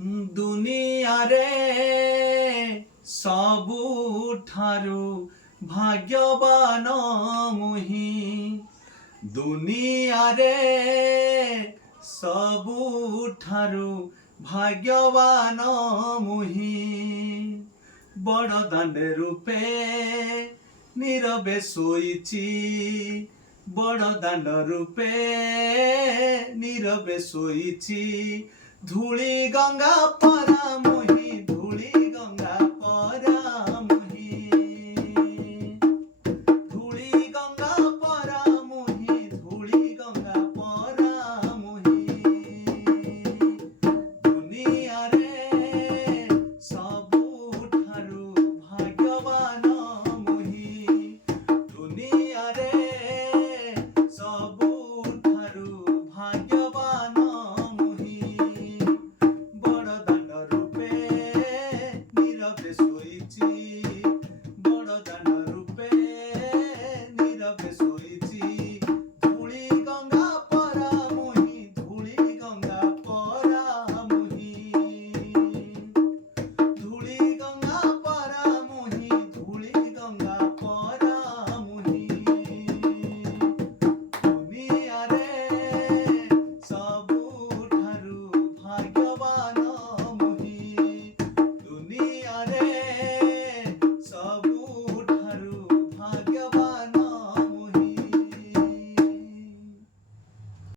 दुनिया रे सबुठारु भाग्यवान मुही दुनिया रे सबुठारु भाग्यवान मुही बड़ दांडे रूपे नीरवे सोईची बड़ दांड रूपे नीरवे सोईची धूली गंगा परा